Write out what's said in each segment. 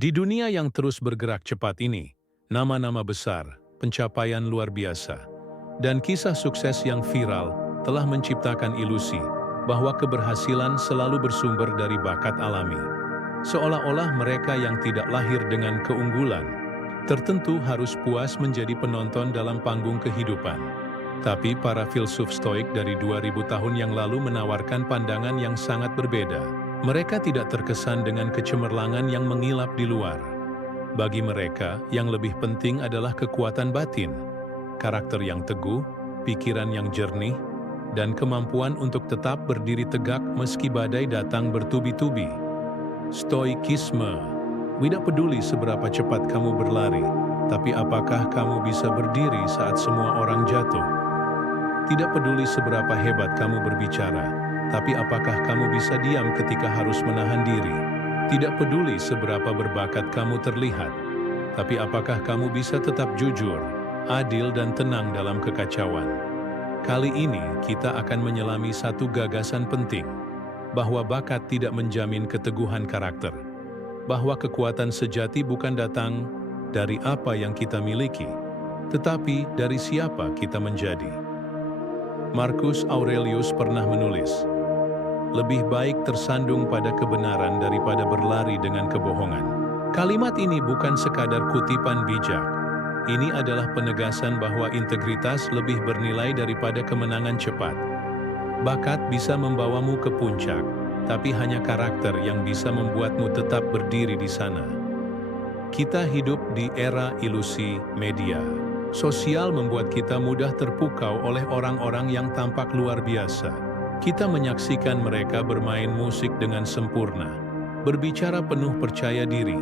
Di dunia yang terus bergerak cepat ini, nama-nama besar, pencapaian luar biasa, dan kisah sukses yang viral telah menciptakan ilusi bahwa keberhasilan selalu bersumber dari bakat alami. Seolah-olah mereka yang tidak lahir dengan keunggulan tertentu harus puas menjadi penonton dalam panggung kehidupan. Tapi para filsuf stoik dari 2000 tahun yang lalu menawarkan pandangan yang sangat berbeda. Mereka tidak terkesan dengan kecemerlangan yang mengilap di luar. Bagi mereka, yang lebih penting adalah kekuatan batin, karakter yang teguh, pikiran yang jernih, dan kemampuan untuk tetap berdiri tegak meski badai datang bertubi-tubi. Stoikisme, tidak peduli seberapa cepat kamu berlari, tapi apakah kamu bisa berdiri saat semua orang jatuh? Tidak peduli seberapa hebat kamu berbicara, tapi apakah kamu bisa diam ketika harus menahan diri? Tidak peduli seberapa berbakat kamu terlihat, tapi apakah kamu bisa tetap jujur, adil dan tenang dalam kekacauan? Kali ini kita akan menyelami satu gagasan penting, bahwa bakat tidak menjamin keteguhan karakter, bahwa kekuatan sejati bukan datang dari apa yang kita miliki, tetapi dari siapa kita menjadi. Marcus Aurelius pernah menulis, "Lebih baik tersandung pada kebenaran daripada berlari dengan kebohongan." Kalimat ini bukan sekadar kutipan bijak. Ini adalah penegasan bahwa integritas lebih bernilai daripada kemenangan cepat. Bakat bisa membawamu ke puncak, tapi hanya karakter yang bisa membuatmu tetap berdiri di sana. Kita hidup di era ilusi media. Sosial membuat kita mudah terpukau oleh orang-orang yang tampak luar biasa. Kita menyaksikan mereka bermain musik dengan sempurna, berbicara penuh percaya diri,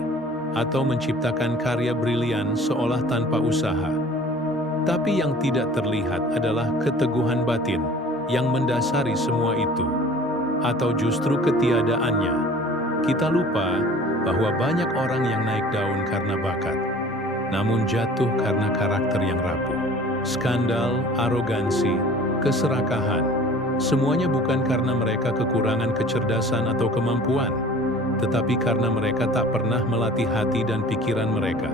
atau menciptakan karya brilian seolah tanpa usaha. Tapi yang tidak terlihat adalah keteguhan batin yang mendasari semua itu, atau justru ketiadaannya. Kita lupa bahwa banyak orang yang naik daun karena bakat, namun jatuh karena karakter yang rapuh. Skandal, arogansi, keserakahan, semuanya bukan karena mereka kekurangan kecerdasan atau kemampuan, tetapi karena mereka tak pernah melatih hati dan pikiran mereka.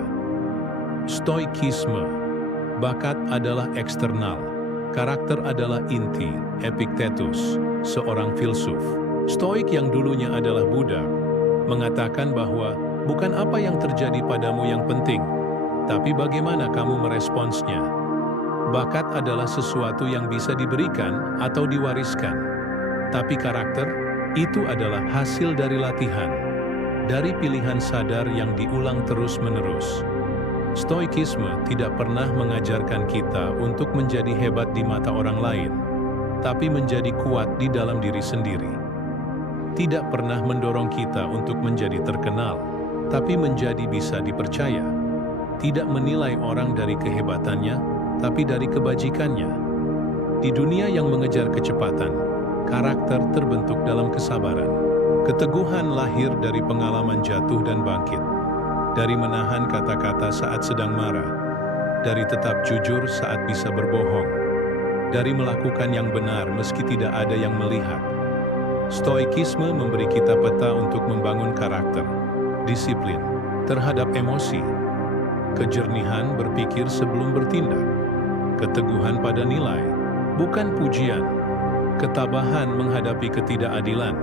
Stoikisme, bakat adalah eksternal, karakter adalah inti. Epictetus, seorang filsuf Stoik yang dulunya adalah budak, mengatakan bahwa bukan apa yang terjadi padamu yang penting, tapi bagaimana kamu meresponsnya. Bakat adalah sesuatu yang bisa diberikan atau diwariskan, tapi karakter itu adalah hasil dari latihan, dari pilihan sadar yang diulang terus-menerus. Stoikisme tidak pernah mengajarkan kita untuk menjadi hebat di mata orang lain, tapi menjadi kuat di dalam diri sendiri. Tidak pernah mendorong kita untuk menjadi terkenal, tapi menjadi bisa dipercaya. Tidak menilai orang dari kehebatannya, tapi dari kebajikannya. Di dunia yang mengejar kecepatan, karakter terbentuk dalam kesabaran. Keteguhan lahir dari pengalaman jatuh dan bangkit, dari menahan kata-kata saat sedang marah, dari tetap jujur saat bisa berbohong, dari melakukan yang benar meski tidak ada yang melihat. Stoikisme memberi kita peta untuk membangun karakter, disiplin terhadap emosi, kejernihan berpikir sebelum bertindak, keteguhan pada nilai, bukan pujian, ketabahan menghadapi ketidakadilan.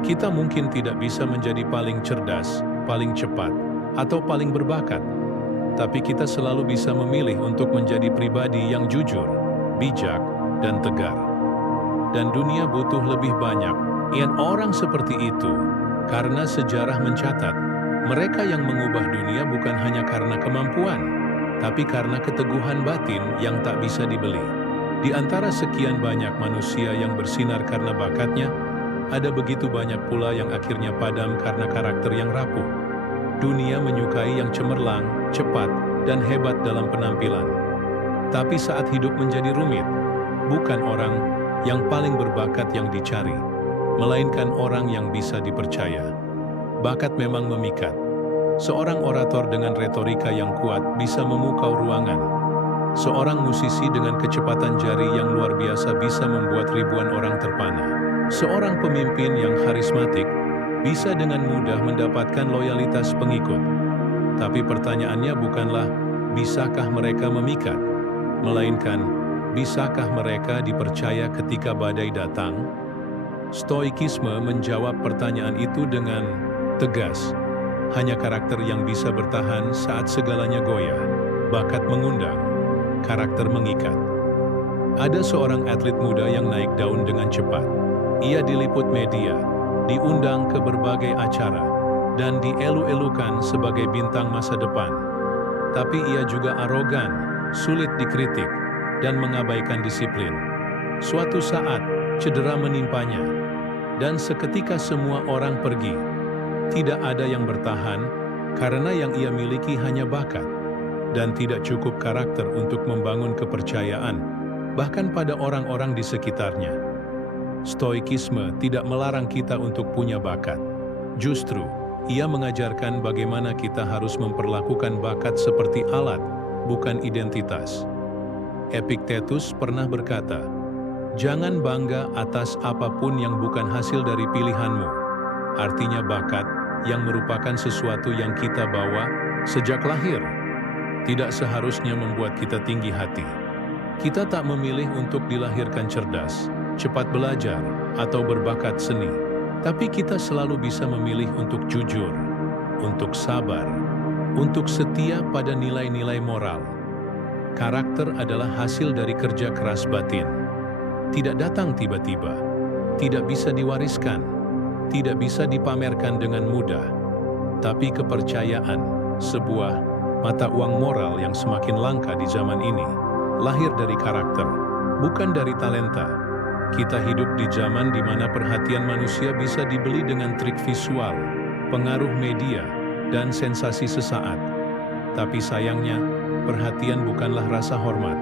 Kita mungkin tidak bisa menjadi paling cerdas, paling cepat, atau paling berbakat, tapi kita selalu bisa memilih untuk menjadi pribadi yang jujur, bijak, dan tegar. Dan dunia butuh lebih banyak orang seperti itu, karena sejarah mencatat mereka yang mengubah dunia bukan hanya karena kemampuan, tapi karena keteguhan batin yang tak bisa dibeli. Di antara sekian banyak manusia yang bersinar karena bakatnya, ada begitu banyak pula yang akhirnya padam karena karakter yang rapuh. Dunia menyukai yang cemerlang, cepat, dan hebat dalam penampilan. Tapi saat hidup menjadi rumit, bukan orang yang paling berbakat yang dicari, melainkan orang yang bisa dipercaya. Bakat memang memikat. Seorang orator dengan retorika yang kuat bisa memukau ruangan. Seorang musisi dengan kecepatan jari yang luar biasa bisa membuat ribuan orang terpana. Seorang pemimpin yang karismatik bisa dengan mudah mendapatkan loyalitas pengikut. Tapi pertanyaannya bukanlah bisakah mereka memikat, melainkan bisakah mereka dipercaya ketika badai datang? Stoikisme menjawab pertanyaan itu dengan tegas. Hanya karakter yang bisa bertahan saat segalanya goyah. Bakat mengundang, karakter mengikat. Ada seorang atlet muda yang naik daun dengan cepat. Ia diliput media, diundang ke berbagai acara, dan dielu-elukan sebagai bintang masa depan. Tapi ia juga arogan, sulit dikritik, dan mengabaikan disiplin. Suatu saat, cedera menimpanya, dan seketika semua orang pergi. Tidak ada yang bertahan, karena yang ia miliki hanya bakat, dan tidak cukup karakter untuk membangun kepercayaan, bahkan pada orang-orang di sekitarnya. Stoikisme tidak melarang kita untuk punya bakat. Justru, ia mengajarkan bagaimana kita harus memperlakukan bakat seperti alat, bukan identitas. Epictetus pernah berkata, "Jangan bangga atas apapun yang bukan hasil dari pilihanmu." Artinya bakat yang merupakan sesuatu yang kita bawa sejak lahir, tidak seharusnya membuat kita tinggi hati. Kita tak memilih untuk dilahirkan cerdas, cepat belajar, atau berbakat seni. Tapi kita selalu bisa memilih untuk jujur, untuk sabar, untuk setia pada nilai-nilai moral. Karakter adalah hasil dari kerja keras batin. Tidak datang tiba-tiba, tidak bisa diwariskan, tidak bisa dipamerkan dengan mudah. Tapi kepercayaan, sebuah mata uang moral yang semakin langka di zaman ini, lahir dari karakter, bukan dari talenta. Kita hidup di zaman di mana perhatian manusia bisa dibeli dengan trik visual, pengaruh media, dan sensasi sesaat. Tapi sayangnya, perhatian bukanlah rasa hormat,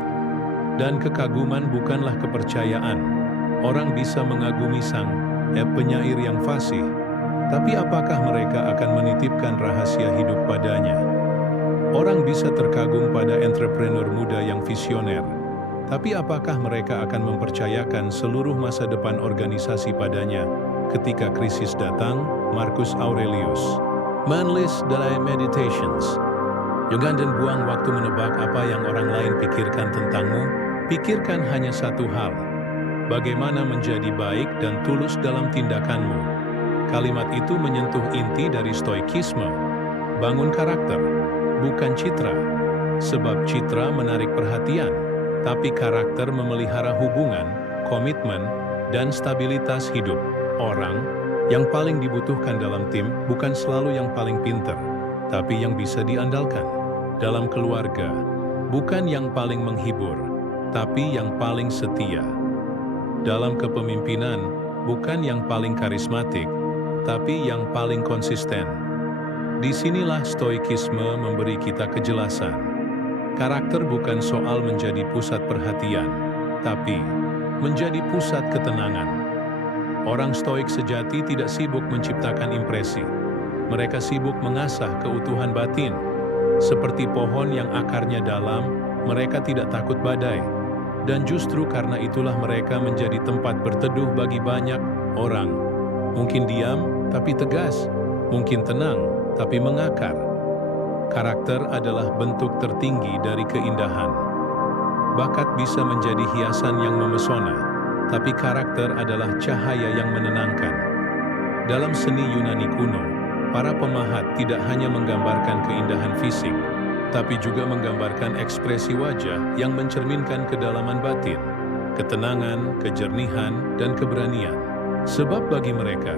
dan kekaguman bukanlah kepercayaan. Orang bisa mengagumi sang penyair yang fasih, tapi apakah mereka akan menitipkan rahasia hidup padanya? Orang bisa terkagum pada entrepreneur muda yang visioner, tapi apakah mereka akan mempercayakan seluruh masa depan organisasi padanya ketika krisis datang? Marcus Aurelius. Mindless Daily Meditations. Jangan dan buang waktu menebak apa yang orang lain pikirkan tentangmu. Pikirkan hanya satu hal: bagaimana menjadi baik dan tulus dalam tindakanmu. Kalimat itu menyentuh inti dari stoikisme. Bangun karakter, bukan citra. Sebab citra menarik perhatian, tapi karakter memelihara hubungan, komitmen, dan stabilitas hidup. Orang yang paling dibutuhkan dalam tim bukan selalu yang paling pintar, tapi yang bisa diandalkan. Dalam keluarga, bukan yang paling menghibur, tapi yang paling setia. Dalam kepemimpinan, bukan yang paling karismatik, tapi yang paling konsisten. Disinilah stoikisme memberi kita kejelasan. Karakter bukan soal menjadi pusat perhatian, tapi menjadi pusat ketenangan. Orang stoik sejati tidak sibuk menciptakan impresi. Mereka sibuk mengasah keutuhan batin. Seperti pohon yang akarnya dalam, mereka tidak takut badai. Dan justru karena itulah mereka menjadi tempat berteduh bagi banyak orang. Mungkin diam, tapi tegas. Mungkin tenang, tapi mengakar. Karakter adalah bentuk tertinggi dari keindahan. Bakat bisa menjadi hiasan yang memesona, tapi karakter adalah cahaya yang menenangkan. Dalam seni Yunani kuno, para pemahat tidak hanya menggambarkan keindahan fisik, tapi juga menggambarkan ekspresi wajah yang mencerminkan kedalaman batin, ketenangan, kejernihan, dan keberanian. Sebab bagi mereka,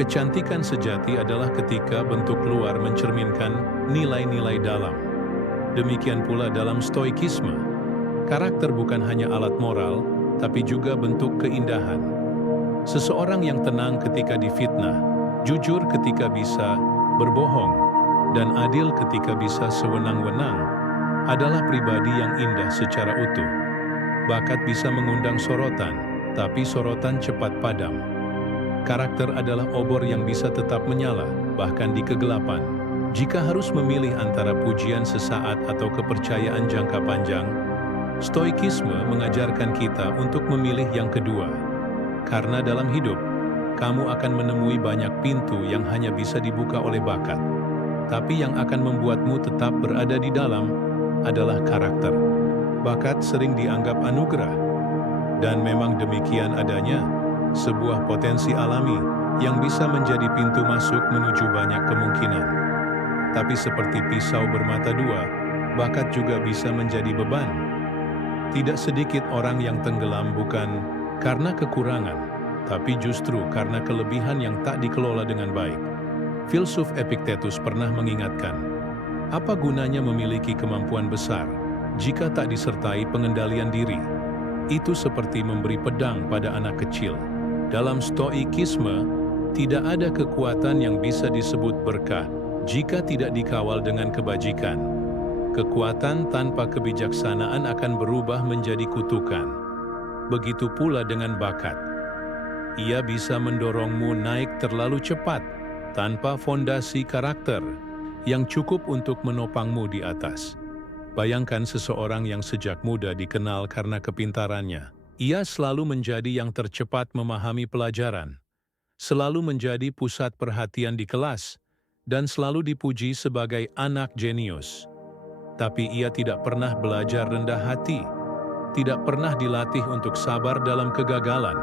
kecantikan sejati adalah ketika bentuk luar mencerminkan nilai-nilai dalam. Demikian pula dalam stoikisme, karakter bukan hanya alat moral, tapi juga bentuk keindahan. Seseorang yang tenang ketika difitnah, jujur ketika bisa berbohong, dan adil ketika bisa sewenang-wenang, adalah pribadi yang indah secara utuh. Bakat bisa mengundang sorotan, tapi sorotan cepat padam. Karakter adalah obor yang bisa tetap menyala, bahkan di kegelapan. Jika harus memilih antara pujian sesaat atau kepercayaan jangka panjang, stoikisme mengajarkan kita untuk memilih yang kedua. Karena dalam hidup, kamu akan menemui banyak pintu yang hanya bisa dibuka oleh bakat. Tapi yang akan membuatmu tetap berada di dalam adalah karakter. Bakat sering dianggap anugerah, dan memang demikian adanya, sebuah potensi alami yang bisa menjadi pintu masuk menuju banyak kemungkinan. Tapi seperti pisau bermata dua, bakat juga bisa menjadi beban. Tidak sedikit orang yang tenggelam bukan karena kekurangan, tapi justru karena kelebihan yang tak dikelola dengan baik. Filsuf Epictetus pernah mengingatkan, apa gunanya memiliki kemampuan besar jika tak disertai pengendalian diri? Itu seperti memberi pedang pada anak kecil. Dalam stoikisme, tidak ada kekuatan yang bisa disebut berkah jika tidak dikawal dengan kebajikan. Kekuatan tanpa kebijaksanaan akan berubah menjadi kutukan. Begitu pula dengan bakat. Ia bisa mendorongmu naik terlalu cepat tanpa fondasi karakter yang cukup untuk menopangmu di atas. Bayangkan seseorang yang sejak muda dikenal karena kepintarannya. Ia selalu menjadi yang tercepat memahami pelajaran, selalu menjadi pusat perhatian di kelas, dan selalu dipuji sebagai anak jenius. Tapi ia tidak pernah belajar rendah hati, tidak pernah dilatih untuk sabar dalam kegagalan,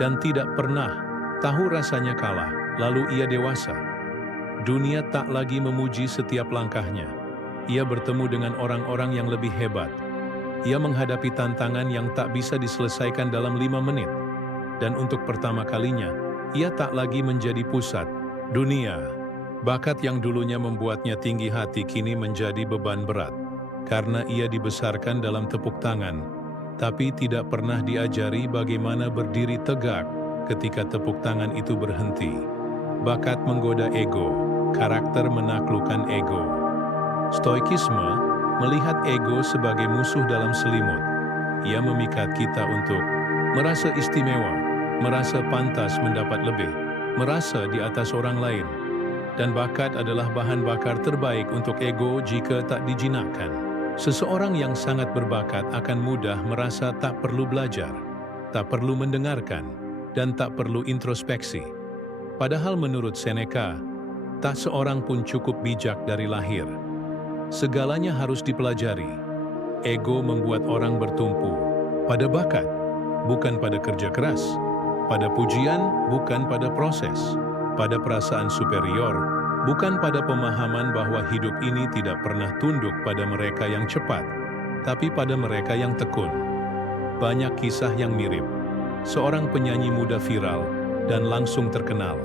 dan tidak pernah tahu rasanya kalah, lalu ia dewasa. Dunia tak lagi memuji setiap langkahnya. Ia bertemu dengan orang-orang yang lebih hebat. Ia menghadapi tantangan yang tak bisa diselesaikan dalam 5 menit. Dan untuk pertama kalinya, ia tak lagi menjadi pusat dunia. Bakat yang dulunya membuatnya tinggi hati kini menjadi beban berat. Karena ia dibesarkan dalam tepuk tangan, tapi tidak pernah diajari bagaimana berdiri tegak ketika tepuk tangan itu berhenti. Bakat menggoda ego, karakter menaklukkan ego. Stoikisme melihat ego sebagai musuh dalam selimut. Ia memikat kita untuk merasa istimewa, merasa pantas mendapat lebih, merasa di atas orang lain. Dan bakat adalah bahan bakar terbaik untuk ego jika tak dijinakkan. Seseorang yang sangat berbakat akan mudah merasa tak perlu belajar, tak perlu mendengarkan, dan tak perlu introspeksi. Padahal menurut Seneca, tak seorang pun cukup bijak dari lahir. Segalanya harus dipelajari. Ego membuat orang bertumpu pada bakat, bukan pada kerja keras, pada pujian, bukan pada proses, pada perasaan superior, bukan pada pemahaman bahwa hidup ini tidak pernah tunduk pada mereka yang cepat, tapi pada mereka yang tekun. Banyak kisah yang mirip. Seorang penyanyi muda viral dan langsung terkenal.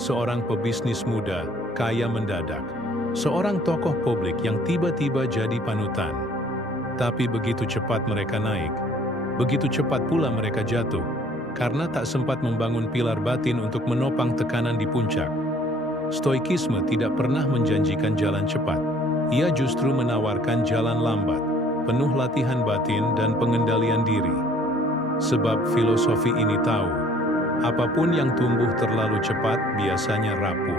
Seorang pebisnis muda kaya mendadak. Seorang tokoh publik yang tiba-tiba jadi panutan. Tapi begitu cepat mereka naik, begitu cepat pula mereka jatuh, karena tak sempat membangun pilar batin untuk menopang tekanan di puncak. Stoikisme tidak pernah menjanjikan jalan cepat. Ia justru menawarkan jalan lambat, penuh latihan batin dan pengendalian diri. Sebab filosofi ini tahu, apapun yang tumbuh terlalu cepat biasanya rapuh.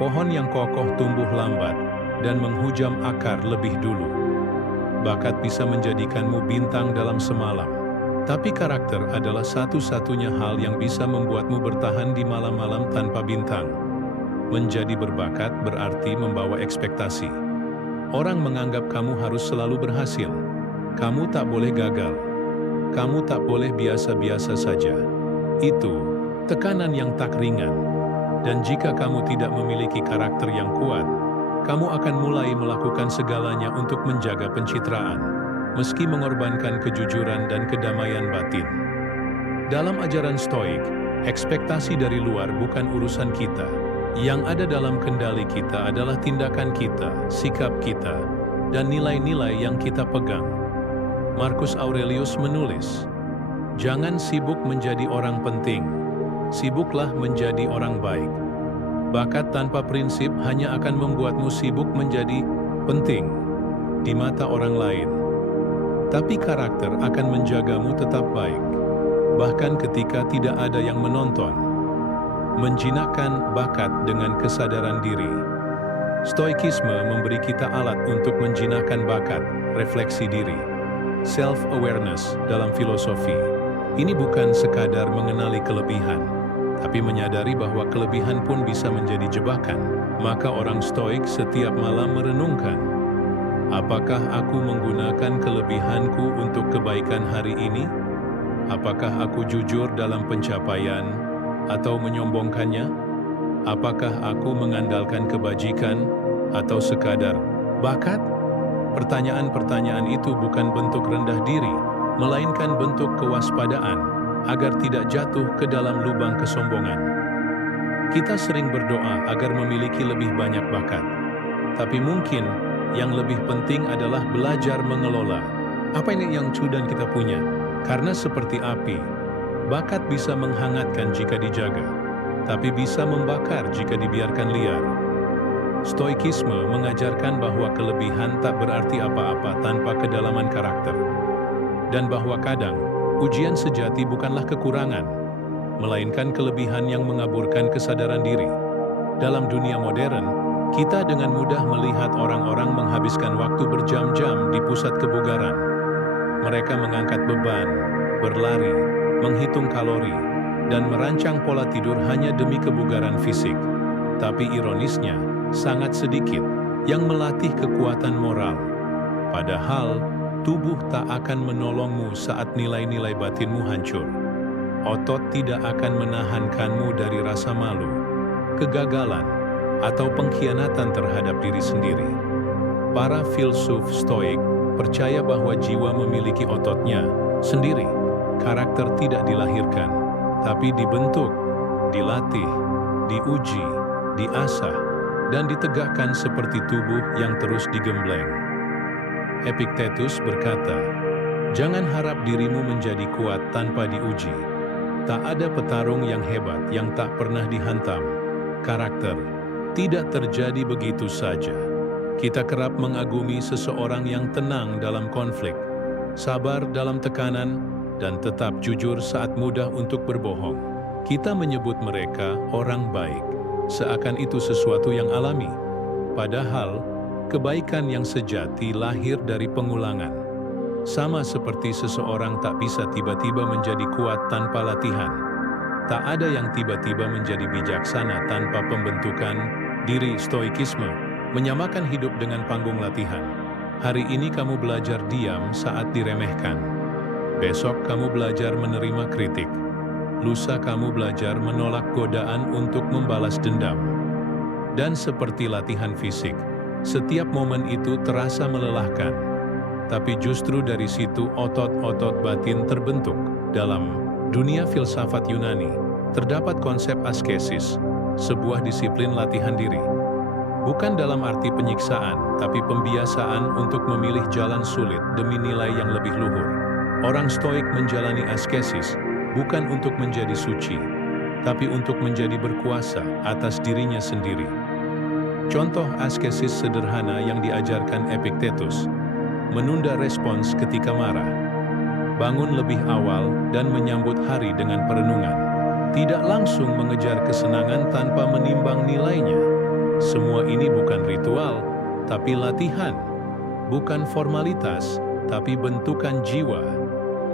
Pohon yang kokoh tumbuh lambat dan menghujam akar lebih dulu. Bakat bisa menjadikanmu bintang dalam semalam. Tapi karakter adalah satu-satunya hal yang bisa membuatmu bertahan di malam-malam tanpa bintang. Menjadi berbakat berarti membawa ekspektasi. Orang menganggap kamu harus selalu berhasil. Kamu tak boleh gagal. Kamu tak boleh biasa-biasa saja. Itu tekanan yang tak ringan. Dan jika kamu tidak memiliki karakter yang kuat, kamu akan mulai melakukan segalanya untuk menjaga pencitraan, meski mengorbankan kejujuran dan kedamaian batin. Dalam ajaran Stoik, ekspektasi dari luar bukan urusan kita. Yang ada dalam kendali kita adalah tindakan kita, sikap kita, dan nilai-nilai yang kita pegang. Marcus Aurelius menulis, "Jangan sibuk menjadi orang penting, sibuklah menjadi orang baik." Bakat tanpa prinsip hanya akan membuatmu sibuk menjadi penting di mata orang lain. Tapi karakter akan menjagamu tetap baik, bahkan ketika tidak ada yang menonton. Menjinakkan bakat dengan kesadaran diri. Stoikisme memberi kita alat untuk menjinakkan bakat, refleksi diri. Self-awareness dalam filosofi. Ini bukan sekadar mengenali kelebihan, tapi menyadari bahwa kelebihan pun bisa menjadi jebakan. Maka orang stoik setiap malam merenungkan, apakah aku menggunakan kelebihanku untuk kebaikan hari ini? Apakah aku jujur dalam pencapaian atau menyombongkannya? Apakah aku mengandalkan kebajikan atau sekadar bakat? Pertanyaan-pertanyaan itu bukan bentuk rendah diri, melainkan bentuk kewaspadaan agar tidak jatuh ke dalam lubang kesombongan. Kita sering berdoa agar memiliki lebih banyak bakat, tapi mungkin yang lebih penting adalah belajar mengelola apa ini yang sudah kita punya. Karena seperti api, bakat bisa menghangatkan jika dijaga, tapi bisa membakar jika dibiarkan liar. Stoikisme mengajarkan bahwa kelebihan tak berarti apa-apa tanpa kedalaman karakter, dan bahwa kadang ujian sejati bukanlah kekurangan, melainkan kelebihan yang mengaburkan kesadaran diri. Dalam dunia modern, kita dengan mudah melihat orang-orang menghabiskan waktu berjam-jam di pusat kebugaran. Mereka mengangkat beban, berlari, menghitung kalori, dan merancang pola tidur hanya demi kebugaran fisik. Tapi ironisnya, sangat sedikit yang melatih kekuatan moral. Padahal, tubuh tak akan menolongmu saat nilai-nilai batinmu hancur. Otot tidak akan menahankanmu dari rasa malu, kegagalan, atau pengkhianatan terhadap diri sendiri. Para filsuf stoik percaya bahwa jiwa memiliki ototnya sendiri. Karakter tidak dilahirkan, tapi dibentuk, dilatih, diuji, diasah, dan ditegakkan seperti tubuh yang terus digembleng. Epictetus berkata, "Jangan harap dirimu menjadi kuat tanpa diuji. Tak ada petarung yang hebat yang tak pernah dihantam. Karakter tidak terjadi begitu saja." Kita kerap mengagumi seseorang yang tenang dalam konflik, sabar dalam tekanan, dan tetap jujur saat mudah untuk berbohong. Kita menyebut mereka orang baik, seakan itu sesuatu yang alami. Padahal, kebaikan yang sejati lahir dari pengulangan. Sama seperti seseorang tak bisa tiba-tiba menjadi kuat tanpa latihan. Tak ada yang tiba-tiba menjadi bijaksana tanpa pembentukan diri. Stoikisme menyamakan hidup dengan panggung latihan. Hari ini kamu belajar diam saat diremehkan. Besok kamu belajar menerima kritik. Lusa kamu belajar menolak godaan untuk membalas dendam. Dan seperti latihan fisik, setiap momen itu terasa melelahkan. Tapi justru dari situ otot-otot batin terbentuk. Dalam dunia filsafat Yunani, terdapat konsep askesis, sebuah disiplin latihan diri. Bukan dalam arti penyiksaan, tapi pembiasaan untuk memilih jalan sulit demi nilai yang lebih luhur. Orang stoik menjalani askesis bukan untuk menjadi suci, tapi untuk menjadi berkuasa atas dirinya sendiri. Contoh askesis sederhana yang diajarkan Epictetus: menunda respons ketika marah, bangun lebih awal dan menyambut hari dengan perenungan, tidak langsung mengejar kesenangan tanpa menimbang nilainya. Semua ini bukan ritual, tapi latihan, bukan formalitas, tapi bentukan jiwa.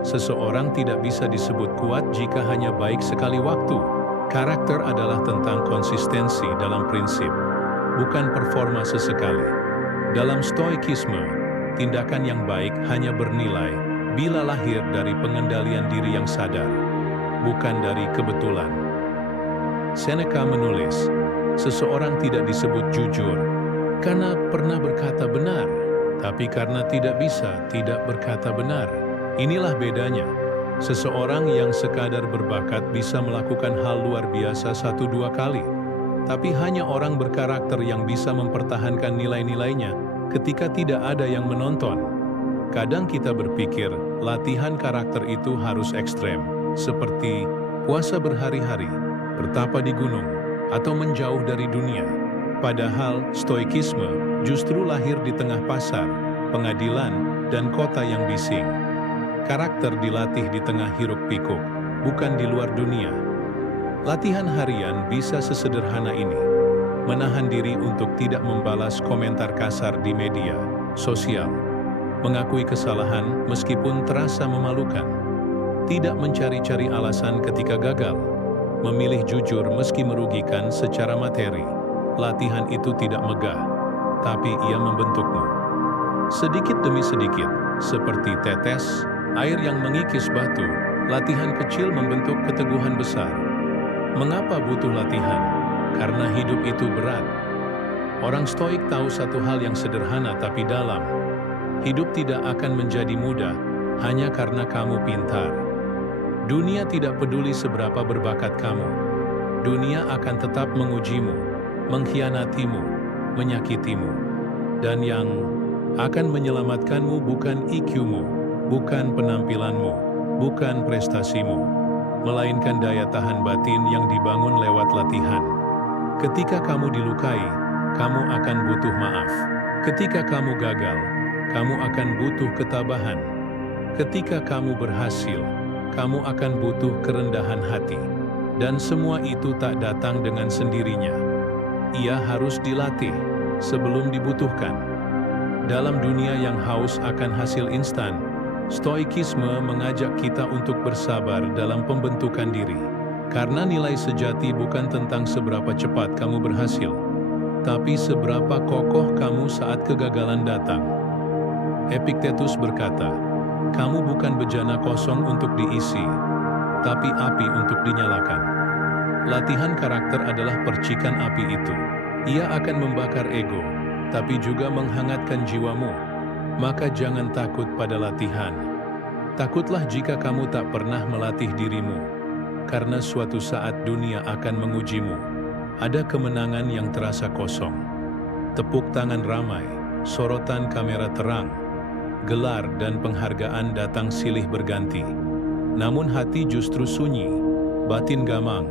Seseorang tidak bisa disebut kuat jika hanya baik sekali waktu. Karakter adalah tentang konsistensi dalam prinsip, bukan performa sesekali. Dalam stoikisme, tindakan yang baik hanya bernilai bila lahir dari pengendalian diri yang sadar, bukan dari kebetulan. Seneca menulis, seseorang tidak disebut jujur karena pernah berkata benar, tapi karena tidak bisa tidak berkata benar. Inilah bedanya. Seseorang yang sekadar berbakat bisa melakukan hal luar biasa 1-2 kali, tapi hanya orang berkarakter yang bisa mempertahankan nilai-nilainya ketika tidak ada yang menonton. Kadang kita berpikir latihan karakter itu harus ekstrem, seperti puasa berhari-hari, bertapa di gunung, atau menjauh dari dunia. Padahal stoikisme justru lahir di tengah pasar, pengadilan, dan kota yang bising. Karakter dilatih di tengah hiruk-pikuk, bukan di luar dunia. Latihan harian bisa sesederhana ini: menahan diri untuk tidak membalas komentar kasar di media sosial, mengakui kesalahan meskipun terasa memalukan, tidak mencari-cari alasan ketika gagal, memilih jujur meski merugikan secara materi. Latihan itu tidak megah, tapi ia membentukmu. Sedikit demi sedikit, seperti tetes air yang mengikis batu, latihan kecil membentuk keteguhan besar. Mengapa butuh latihan? Karena hidup itu berat. Orang stoik tahu satu hal yang sederhana tapi dalam. Hidup tidak akan menjadi mudah hanya karena kamu pintar. Dunia tidak peduli seberapa berbakat kamu. Dunia akan tetap mengujimu, mengkhianatimu, menyakitimu. Dan yang akan menyelamatkanmu bukan IQ-mu, bukan penampilanmu, bukan prestasimu, melainkan daya tahan batin yang dibangun lewat latihan. Ketika kamu dilukai, kamu akan butuh maaf. Ketika kamu gagal, kamu akan butuh ketabahan. Ketika kamu berhasil, kamu akan butuh kerendahan hati. Dan semua itu tak datang dengan sendirinya. Ia harus dilatih sebelum dibutuhkan. Dalam dunia yang haus akan hasil instan, stoikisme mengajak kita untuk bersabar dalam pembentukan diri. Karena nilai sejati bukan tentang seberapa cepat kamu berhasil, tapi seberapa kokoh kamu saat kegagalan datang. Epictetus berkata, "Kamu bukan bejana kosong untuk diisi, tapi api untuk dinyalakan." Latihan karakter adalah percikan api itu. Ia akan membakar ego, tapi juga menghangatkan jiwamu. Maka jangan takut pada latihan. Takutlah jika kamu tak pernah melatih dirimu, karena suatu saat dunia akan mengujimu. Ada kemenangan yang terasa kosong. Tepuk tangan ramai, sorotan kamera terang, gelar dan penghargaan datang silih berganti. Namun hati justru sunyi, batin gamang,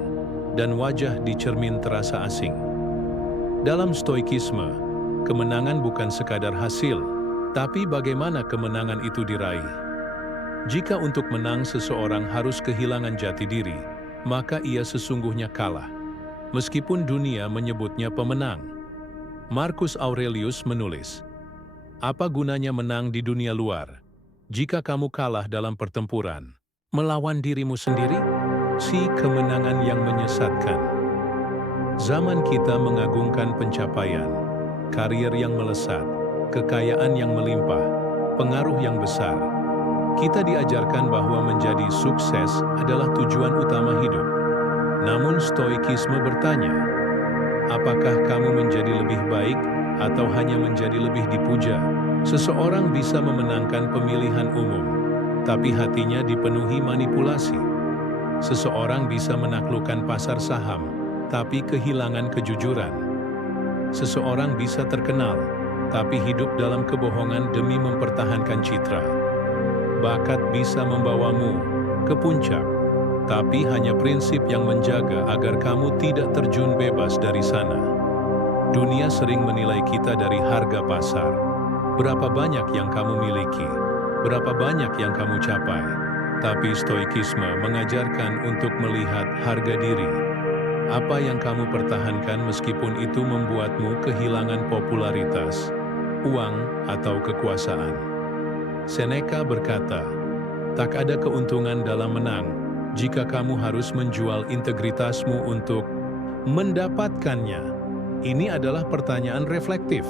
dan wajah di cermin terasa asing. Dalam stoikisme, kemenangan bukan sekadar hasil, tapi bagaimana kemenangan itu diraih. Jika untuk menang seseorang harus kehilangan jati diri, maka ia sesungguhnya kalah, meskipun dunia menyebutnya pemenang. Marcus Aurelius menulis, "Apa gunanya menang di dunia luar, jika kamu kalah dalam pertempuran? Melawan dirimu sendiri? Si kemenangan yang menyesatkan." Zaman kita mengagungkan pencapaian, karir yang melesat, kekayaan yang melimpah, pengaruh yang besar. Kita diajarkan bahwa menjadi sukses adalah tujuan utama hidup. Namun stoikisme bertanya, apakah kamu menjadi lebih baik atau hanya menjadi lebih dipuja? Seseorang bisa memenangkan pemilihan umum, tapi hatinya dipenuhi manipulasi. Seseorang bisa menaklukkan pasar saham, tapi kehilangan kejujuran. Seseorang bisa terkenal, tapi hidup dalam kebohongan demi mempertahankan citra. Bakat bisa membawamu ke puncak, tapi hanya prinsip yang menjaga agar kamu tidak terjun bebas dari sana. Dunia sering menilai kita dari harga pasar. Berapa banyak yang kamu miliki, berapa banyak yang kamu capai. Tapi stoikisme mengajarkan untuk melihat harga diri. Apa yang kamu pertahankan meskipun itu membuatmu kehilangan popularitas, uang, atau kekuasaan. Seneca berkata, "Tak ada keuntungan dalam menang jika kamu harus menjual integritasmu untuk mendapatkannya." Ini adalah pertanyaan reflektif.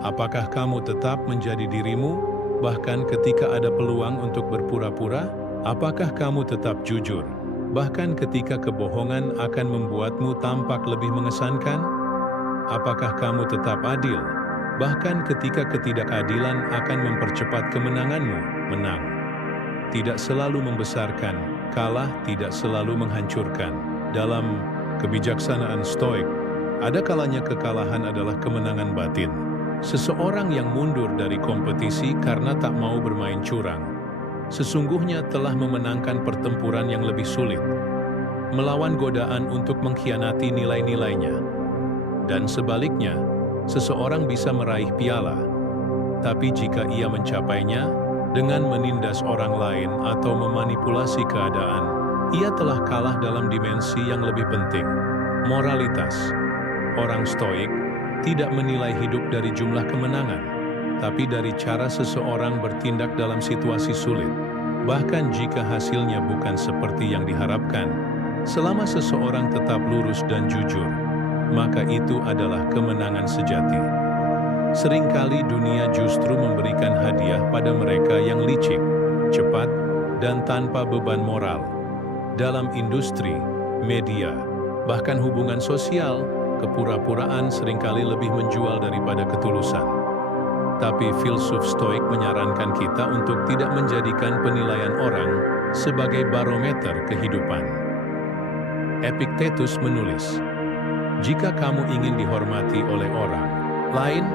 Apakah kamu tetap menjadi dirimu, bahkan ketika ada peluang untuk berpura-pura? Apakah kamu tetap jujur, bahkan ketika kebohongan akan membuatmu tampak lebih mengesankan? Apakah kamu tetap adil, bahkan ketika ketidakadilan akan mempercepat kemenanganmu? Menang tidak selalu membesarkan, kalah tidak selalu menghancurkan. Dalam kebijaksanaan stoik, ada kalanya kekalahan adalah kemenangan batin. Seseorang yang mundur dari kompetisi karena tak mau bermain curang, sesungguhnya telah memenangkan pertempuran yang lebih sulit, melawan godaan untuk mengkhianati nilai-nilainya. Dan sebaliknya, seseorang bisa meraih piala, tapi jika ia mencapainya dengan menindas orang lain atau memanipulasi keadaan, ia telah kalah dalam dimensi yang lebih penting, moralitas. Orang stoik tidak menilai hidup dari jumlah kemenangan, tapi dari cara seseorang bertindak dalam situasi sulit. Bahkan jika hasilnya bukan seperti yang diharapkan, Selama seseorang tetap lurus dan jujur, maka itu adalah kemenangan sejati. Seringkali dunia justru memberikan hadiah pada mereka yang licik, cepat, dan tanpa beban moral. Dalam industri, media, bahkan hubungan sosial, kepura-puraan seringkali lebih menjual daripada ketulusan. Tapi filsuf Stoik menyarankan kita untuk tidak menjadikan penilaian orang sebagai barometer kehidupan. Epictetus menulis, "Jika kamu ingin dihormati oleh orang lain,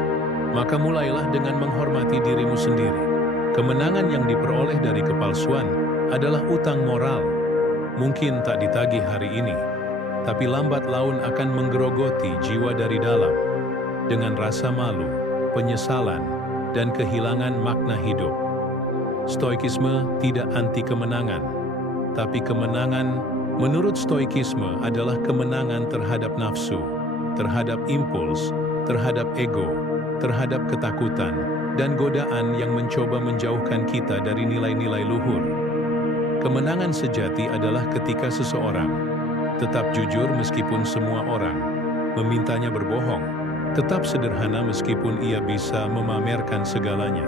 maka mulailah dengan menghormati dirimu sendiri." Kemenangan yang diperoleh dari kepalsuan adalah utang moral. Mungkin tak ditagih hari ini, tapi lambat laun akan menggerogoti jiwa dari dalam, dengan rasa malu, penyesalan, dan kehilangan makna hidup. Stoikisme tidak anti kemenangan, tapi kemenangan menurut Stoikisme adalah kemenangan terhadap nafsu, terhadap impuls, terhadap ego, terhadap ketakutan, dan godaan yang mencoba menjauhkan kita dari nilai-nilai luhur. Kemenangan sejati adalah ketika seseorang tetap jujur meskipun semua orang memintanya berbohong, tetap sederhana meskipun ia bisa memamerkan segalanya,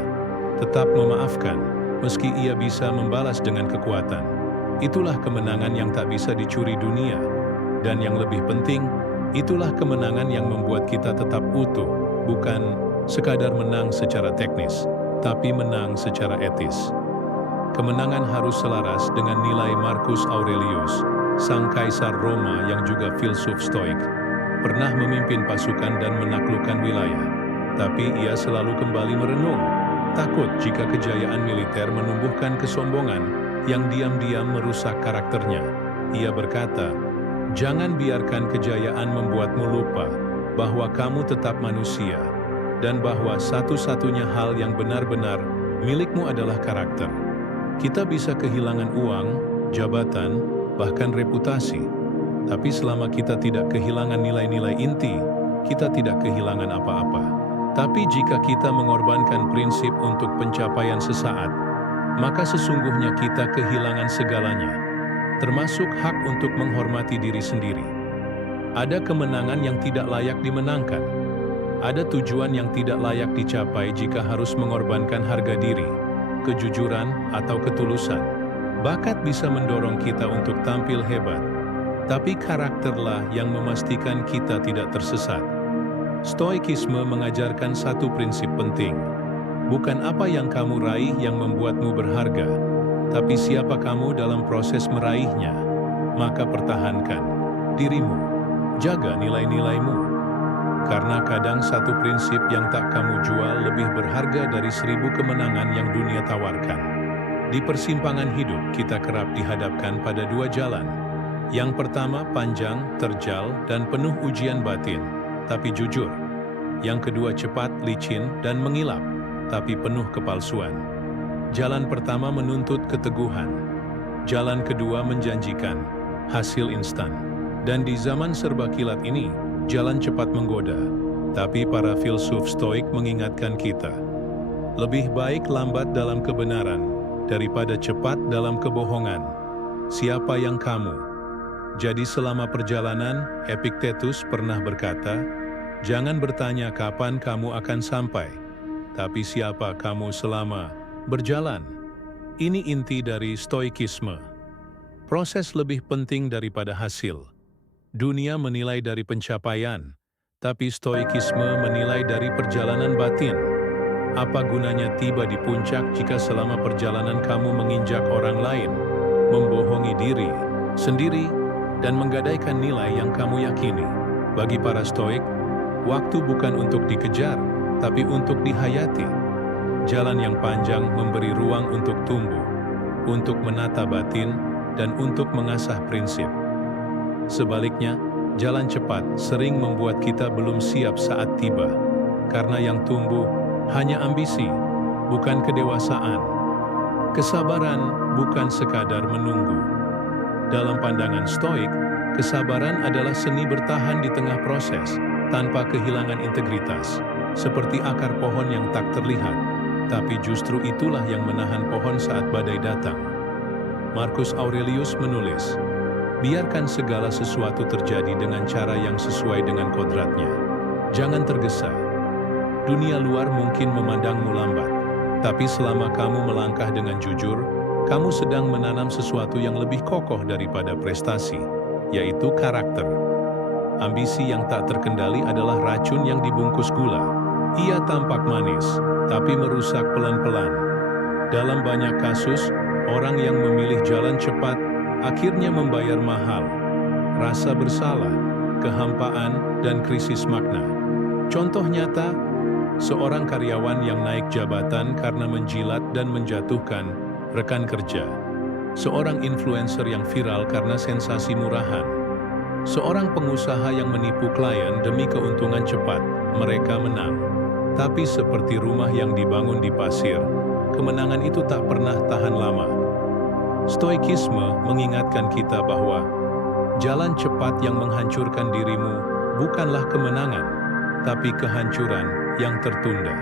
tetap memaafkan meski ia bisa membalas dengan kekuatan. Itulah kemenangan yang tak bisa dicuri dunia, dan yang lebih penting, itulah kemenangan yang membuat kita tetap utuh, bukan sekadar menang secara teknis, tapi menang secara etis. Kemenangan harus selaras dengan nilai Marcus Aurelius, sang kaisar Roma yang juga filsuf Stoik. Pernah memimpin pasukan dan menaklukkan wilayah, tapi ia selalu kembali merenung, takut jika kejayaan militer menumbuhkan kesombongan yang diam-diam merusak karakternya. Ia berkata, "Jangan biarkan kejayaan membuatmu lupa bahwa kamu tetap manusia, dan bahwa satu-satunya hal yang benar-benar milikmu adalah karakter." Kita bisa kehilangan uang, jabatan, bahkan reputasi. Tapi selama kita tidak kehilangan nilai-nilai inti, kita tidak kehilangan apa-apa. Tapi jika kita mengorbankan prinsip untuk pencapaian sesaat, maka sesungguhnya kita kehilangan segalanya, termasuk hak untuk menghormati diri sendiri. Ada kemenangan yang tidak layak dimenangkan. Ada tujuan yang tidak layak dicapai jika harus mengorbankan harga diri, kejujuran, atau ketulusan. Bakat bisa mendorong kita untuk tampil hebat, tapi karakterlah yang memastikan kita tidak tersesat. Stoikisme mengajarkan satu prinsip penting. Bukan apa yang kamu raih yang membuatmu berharga, tapi siapa kamu dalam proses meraihnya. Maka pertahankan dirimu, jaga nilai-nilaimu. Karena kadang satu prinsip yang tak kamu jual lebih berharga dari 1000 kemenangan yang dunia tawarkan. Di persimpangan hidup, kita kerap dihadapkan pada dua jalan. Yang pertama panjang, terjal, dan penuh ujian batin, tapi jujur. Yang kedua cepat, licin, dan mengilap, tapi penuh kepalsuan. Jalan pertama menuntut keteguhan. Jalan kedua menjanjikan hasil instan. Dan di zaman serba kilat ini, jalan cepat menggoda. Tapi para filsuf Stoik mengingatkan kita, lebih baik lambat dalam kebenaran daripada cepat dalam kebohongan. Siapa yang kamu? Jadi selama perjalanan, Epictetus pernah berkata, "Jangan bertanya kapan kamu akan sampai, tapi siapa kamu selama berjalan." Ini inti dari Stoikisme. Proses lebih penting daripada hasil. Dunia menilai dari pencapaian, tapi Stoikisme menilai dari perjalanan batin. Apa gunanya tiba di puncak jika selama perjalanan kamu menginjak orang lain, membohongi diri sendiri, dan menggadaikan nilai yang kamu yakini? Bagi para Stoik, waktu bukan untuk dikejar, tapi untuk dihayati. Jalan yang panjang memberi ruang untuk tumbuh, untuk menata batin, dan untuk mengasah prinsip. Sebaliknya, jalan cepat sering membuat kita belum siap saat tiba, karena yang tumbuh hanya ambisi, bukan kedewasaan. Kesabaran bukan sekadar menunggu. Dalam pandangan Stoik, kesabaran adalah seni bertahan di tengah proses, tanpa kehilangan integritas, seperti akar pohon yang tak terlihat, tapi justru itulah yang menahan pohon saat badai datang. Marcus Aurelius menulis, Biarkan segala sesuatu terjadi dengan cara yang sesuai dengan kodratnya. Jangan tergesa. Dunia luar mungkin memandangmu lambat, tapi selama kamu melangkah dengan jujur, kamu sedang menanam sesuatu yang lebih kokoh daripada prestasi, yaitu karakter. Ambisi yang tak terkendali adalah racun yang dibungkus gula. Ia tampak manis, tapi merusak pelan-pelan. Dalam banyak kasus, orang yang memilih jalan cepat akhirnya membayar mahal. Rasa bersalah, kehampaan, dan krisis makna. Contoh nyata, seorang karyawan yang naik jabatan karena menjilat dan menjatuhkan rekan kerja. Seorang influencer yang viral karena sensasi murahan. Seorang pengusaha yang menipu klien demi keuntungan cepat. Mereka menang. Tapi seperti rumah yang dibangun di pasir, kemenangan itu tak pernah tahan lama. Stoikisme mengingatkan kita bahwa jalan cepat yang menghancurkan dirimu bukanlah kemenangan, tapi kehancuran yang tertunda.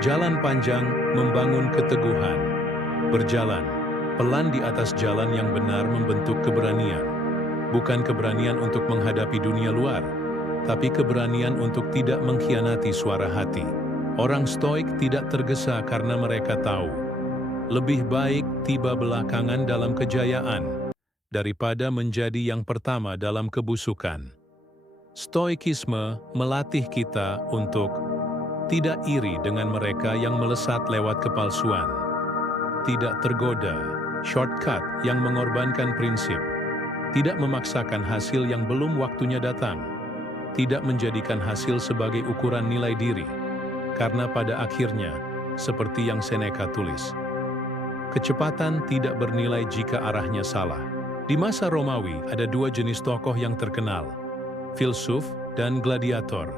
Jalan panjang membangun keteguhan. Berjalan pelan di atas jalan yang benar membentuk keberanian. Bukan keberanian untuk menghadapi dunia luar, tapi keberanian untuk tidak mengkhianati suara hati. Orang stoik tidak tergesa karena mereka tahu, lebih baik tiba belakangan dalam kejayaan, daripada menjadi yang pertama dalam kebusukan. Stoikisme melatih kita untuk tidak iri dengan mereka yang melesat lewat kepalsuan. Tidak tergoda, shortcut yang mengorbankan prinsip. Tidak memaksakan hasil yang belum waktunya datang. Tidak menjadikan hasil sebagai ukuran nilai diri. Karena pada akhirnya, seperti yang Seneca tulis, kecepatan tidak bernilai jika arahnya salah. Di masa Romawi ada dua jenis tokoh yang terkenal, filsuf dan gladiator.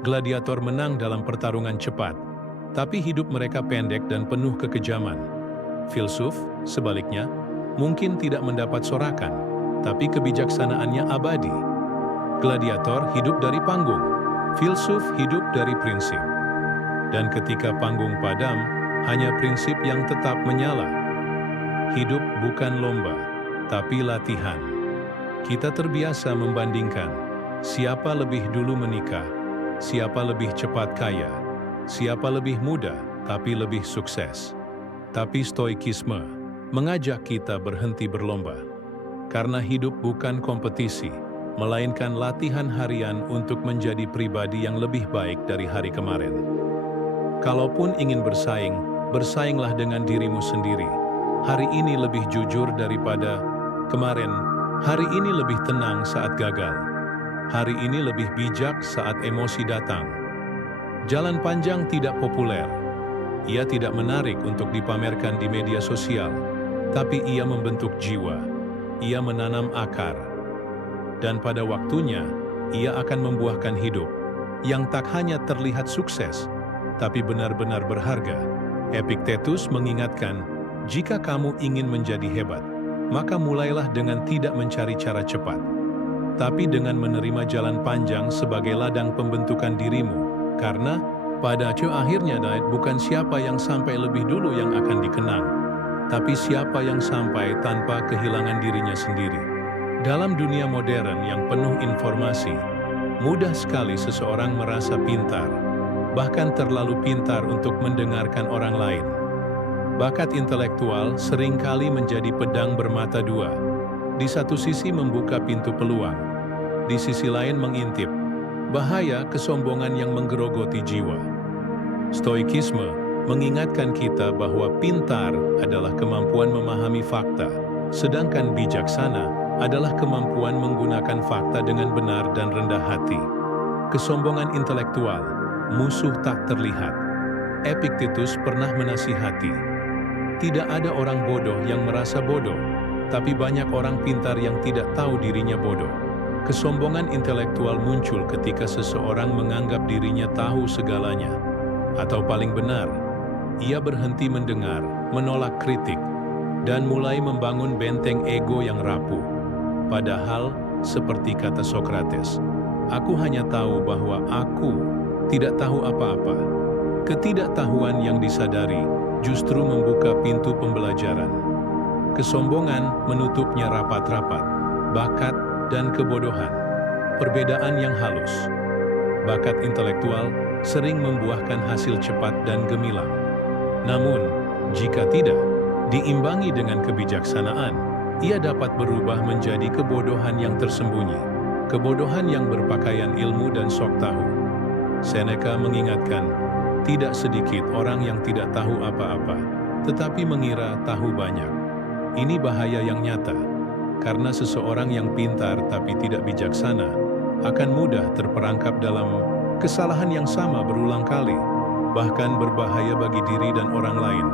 Gladiator menang dalam pertarungan cepat, tapi hidup mereka pendek dan penuh kekejaman. Filsuf, sebaliknya, mungkin tidak mendapat sorakan, tapi kebijaksanaannya abadi. Gladiator hidup dari panggung, filsuf hidup dari prinsip. Dan ketika panggung padam, hanya prinsip yang tetap menyala. Hidup bukan lomba, tapi latihan. Kita terbiasa membandingkan siapa lebih dulu menikah, siapa lebih cepat kaya, siapa lebih muda tapi lebih sukses. Tapi stoikisme mengajak kita berhenti berlomba. Karena hidup bukan kompetisi, melainkan latihan harian untuk menjadi pribadi yang lebih baik dari hari kemarin. Kalaupun ingin bersaing, bersainglah dengan dirimu sendiri. Hari ini lebih jujur daripada kemarin. Hari ini lebih tenang saat gagal. Hari ini lebih bijak saat emosi datang. Jalan panjang tidak populer. Ia tidak menarik untuk dipamerkan di media sosial, tapi ia membentuk jiwa. Ia menanam akar. Dan pada waktunya, ia akan membuahkan hidup yang tak hanya terlihat sukses, tapi benar-benar berharga. Epictetus mengingatkan, jika kamu ingin menjadi hebat, maka mulailah dengan tidak mencari cara cepat, tapi dengan menerima jalan panjang sebagai ladang pembentukan dirimu. Karena pada akhirnya bukan siapa yang sampai lebih dulu yang akan dikenang, tapi siapa yang sampai tanpa kehilangan dirinya sendiri. Dalam dunia modern yang penuh informasi, mudah sekali seseorang merasa pintar, bahkan terlalu pintar untuk mendengarkan orang lain. Bakat intelektual seringkali menjadi pedang bermata dua. Di satu sisi membuka pintu peluang, di sisi lain mengintip bahaya kesombongan yang menggerogoti jiwa. Stoikisme mengingatkan kita bahwa pintar adalah kemampuan memahami fakta, sedangkan bijaksana adalah kemampuan menggunakan fakta dengan benar dan rendah hati. Kesombongan intelektual, musuh tak terlihat. Epictetus pernah menasihati, tidak ada orang bodoh yang merasa bodoh, tapi banyak orang pintar yang tidak tahu dirinya bodoh. Kesombongan intelektual muncul ketika seseorang menganggap dirinya tahu segalanya. Atau paling benar, ia berhenti mendengar, menolak kritik, dan mulai membangun benteng ego yang rapuh. Padahal, seperti kata Socrates, aku hanya tahu bahwa aku tidak tahu apa-apa. Ketidaktahuan yang disadari justru membuka pintu pembelajaran. Kesombongan menutupnya rapat-rapat. bakat, dan kebodohan. Perbedaan yang halus. Bakat intelektual sering membuahkan hasil cepat dan gemilang. Namun, jika tidak diimbangi dengan kebijaksanaan, ia dapat berubah menjadi kebodohan yang tersembunyi, kebodohan yang berpakaian ilmu dan sok tahu. Seneca mengingatkan, tidak sedikit orang yang tidak tahu apa-apa, tetapi mengira tahu banyak. Ini bahaya yang nyata, karena seseorang yang pintar tapi tidak bijaksana akan mudah terperangkap dalam kesalahan yang sama berulang kali, bahkan berbahaya bagi diri dan orang lain.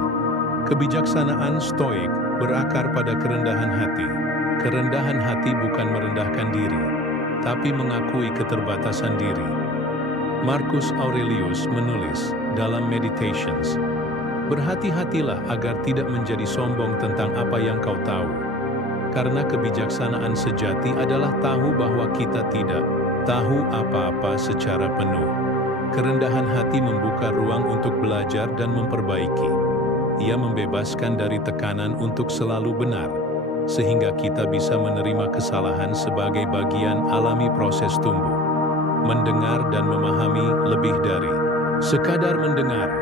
Kebijaksanaan Stoik berakar pada kerendahan hati. Kerendahan hati bukan merendahkan diri, tapi mengakui keterbatasan diri. Marcus Aurelius menulis dalam Meditations, "Berhati-hatilah agar tidak menjadi sombong tentang apa yang kau tahu. Karena kebijaksanaan sejati adalah tahu bahwa kita tidak tahu apa-apa secara penuh." Kerendahan hati membuka ruang untuk belajar dan memperbaiki. Ia membebaskan dari tekanan untuk selalu benar, sehingga kita bisa menerima kesalahan sebagai bagian alami proses tumbuh. Mendengar dan memahami lebih dari sekadar mendengar.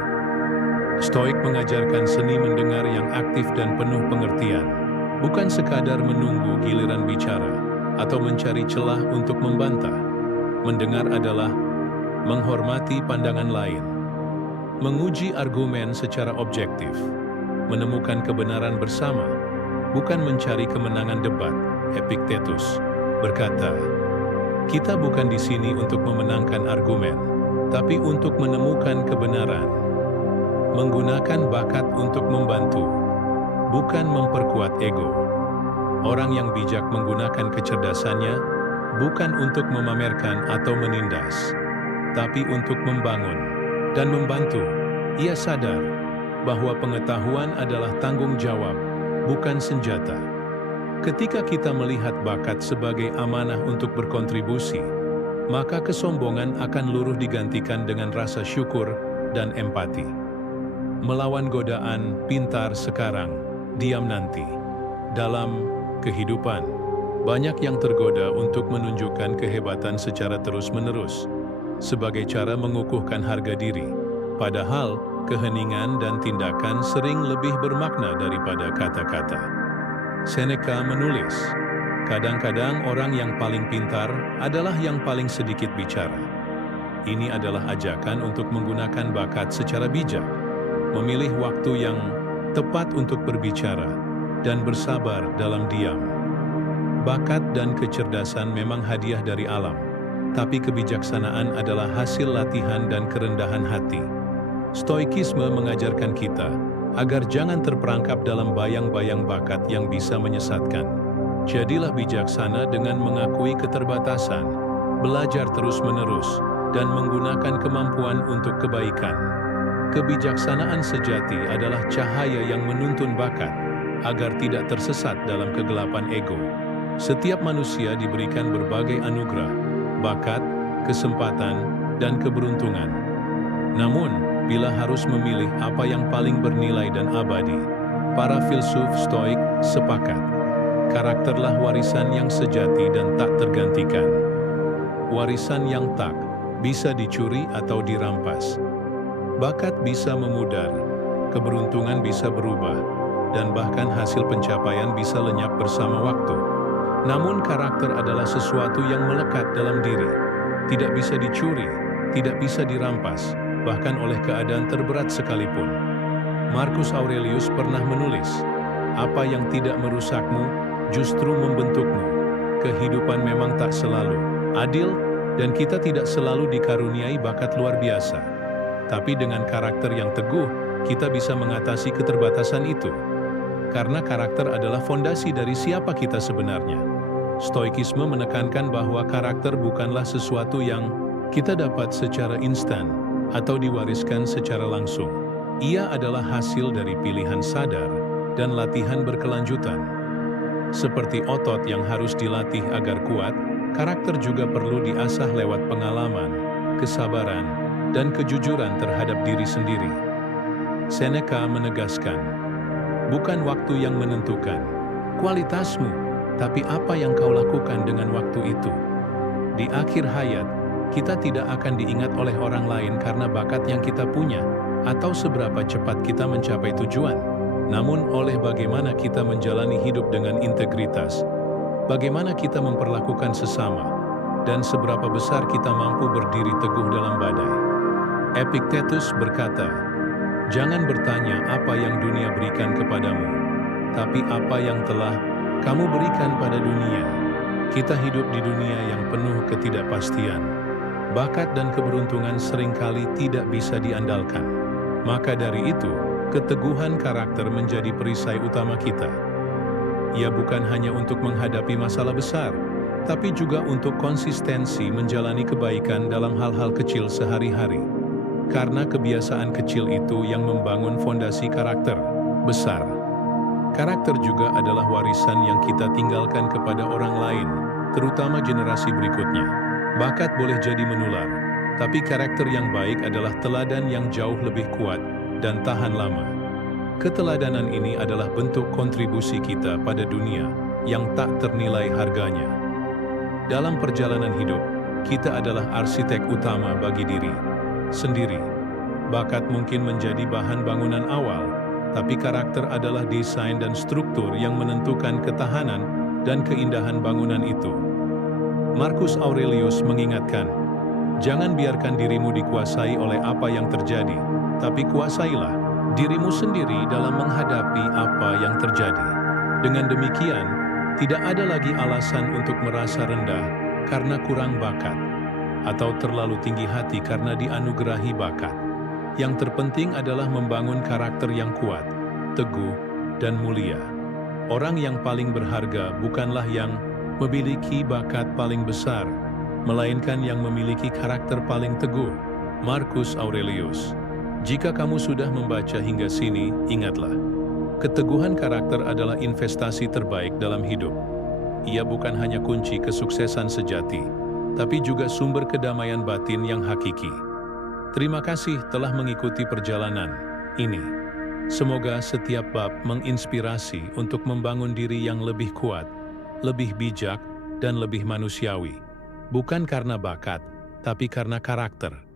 Stoik mengajarkan seni mendengar yang aktif dan penuh pengertian, bukan sekadar menunggu giliran bicara atau mencari celah untuk membantah. Mendengar adalah menghormati pandangan lain, menguji argumen secara objektif, menemukan kebenaran bersama, bukan mencari kemenangan debat. Epictetus berkata, "Kita bukan di sini untuk memenangkan argumen, tapi untuk menemukan kebenaran." Menggunakan bakat untuk membantu, bukan memperkuat ego. Orang yang bijak menggunakan kecerdasannya bukan untuk memamerkan atau menindas, tapi untuk membangun dan membantu. Ia sadar bahwa pengetahuan adalah tanggung jawab, bukan senjata. Ketika kita melihat bakat sebagai amanah untuk berkontribusi, maka kesombongan akan luruh digantikan dengan rasa syukur dan empati. Melawan godaan pintar sekarang, diam nanti. Dalam kehidupan, banyak yang tergoda untuk menunjukkan kehebatan secara terus-menerus, sebagai cara mengukuhkan harga diri. Padahal, keheningan dan tindakan sering lebih bermakna daripada kata-kata. Seneca menulis, "Kadang-kadang orang yang paling pintar adalah yang paling sedikit bicara." Ini adalah ajakan untuk menggunakan bakat secara bijak, memilih waktu yang tepat untuk berbicara, dan bersabar dalam diam. Bakat dan kecerdasan memang hadiah dari alam, tapi kebijaksanaan adalah hasil latihan dan kerendahan hati. Stoikisme mengajarkan kita agar jangan terperangkap dalam bayang-bayang bakat yang bisa menyesatkan. Jadilah bijaksana dengan mengakui keterbatasan, belajar terus-menerus, dan menggunakan kemampuan untuk kebaikan. Kebijaksanaan sejati adalah cahaya yang menuntun bakat, agar tidak tersesat dalam kegelapan ego. Setiap manusia diberikan berbagai anugerah, bakat, kesempatan, dan keberuntungan. Namun, bila harus memilih apa yang paling bernilai dan abadi, para filsuf Stoik sepakat, karakterlah warisan yang sejati dan tak tergantikan. Warisan yang tak bisa dicuri atau dirampas. Bakat bisa memudar, keberuntungan bisa berubah, dan bahkan hasil pencapaian bisa lenyap bersama waktu. Namun karakter adalah sesuatu yang melekat dalam diri, tidak bisa dicuri, tidak bisa dirampas, bahkan oleh keadaan terberat sekalipun. Marcus Aurelius pernah menulis, "Apa yang tidak merusakmu, justru membentukmu." Kehidupan memang tak selalu adil, dan kita tidak selalu dikaruniai bakat luar biasa. Tapi dengan karakter yang teguh, kita bisa mengatasi keterbatasan itu. Karena karakter adalah fondasi dari siapa kita sebenarnya. Stoikisme menekankan bahwa karakter bukanlah sesuatu yang kita dapat secara instan atau diwariskan secara langsung. Ia adalah hasil dari pilihan sadar dan latihan berkelanjutan. Seperti otot yang harus dilatih agar kuat, karakter juga perlu diasah lewat pengalaman, kesabaran, dan kejujuran terhadap diri sendiri. Seneca menegaskan, bukan waktu yang menentukan kualitasmu, tapi apa yang kau lakukan dengan waktu itu. Di akhir hayat, kita tidak akan diingat oleh orang lain karena bakat yang kita punya atau seberapa cepat kita mencapai tujuan, namun oleh bagaimana kita menjalani hidup dengan integritas, bagaimana kita memperlakukan sesama, dan seberapa besar kita mampu berdiri teguh dalam badai. Epictetus berkata, "Jangan bertanya apa yang dunia berikan kepadamu, tapi apa yang telah kamu berikan pada dunia." Kita hidup di dunia yang penuh ketidakpastian. Bakat dan keberuntungan seringkali tidak bisa diandalkan. Maka dari itu, keteguhan karakter menjadi perisai utama kita. Ia bukan hanya untuk menghadapi masalah besar, tapi juga untuk konsistensi menjalani kebaikan dalam hal-hal kecil sehari-hari. Karena kebiasaan kecil itu yang membangun fondasi karakter besar. Karakter juga adalah warisan yang kita tinggalkan kepada orang lain, terutama generasi berikutnya. Bakat boleh jadi menular, tapi karakter yang baik adalah teladan yang jauh lebih kuat dan tahan lama. Keteladanan ini adalah bentuk kontribusi kita pada dunia yang tak ternilai harganya. Dalam perjalanan hidup, kita adalah arsitek utama bagi diri sendiri. Bakat mungkin menjadi bahan bangunan awal, tapi karakter adalah desain dan struktur yang menentukan ketahanan dan keindahan bangunan itu. Marcus Aurelius mengingatkan, "Jangan biarkan dirimu dikuasai oleh apa yang terjadi, tapi kuasailah dirimu sendiri dalam menghadapi apa yang terjadi." Dengan demikian, tidak ada lagi alasan untuk merasa rendah karena kurang bakat, atau terlalu tinggi hati karena dianugerahi bakat. Yang terpenting adalah membangun karakter yang kuat, teguh, dan mulia. Orang yang paling berharga bukanlah yang memiliki bakat paling besar, melainkan yang memiliki karakter paling teguh. Marcus Aurelius. Jika kamu sudah membaca hingga sini, ingatlah, keteguhan karakter adalah investasi terbaik dalam hidup. Ia bukan hanya kunci kesuksesan sejati, tapi juga sumber kedamaian batin yang hakiki. Terima kasih telah mengikuti perjalanan ini. Semoga setiap bab menginspirasi untuk membangun diri yang lebih kuat, lebih bijak, dan lebih manusiawi. Bukan karena bakat, tapi karena karakter.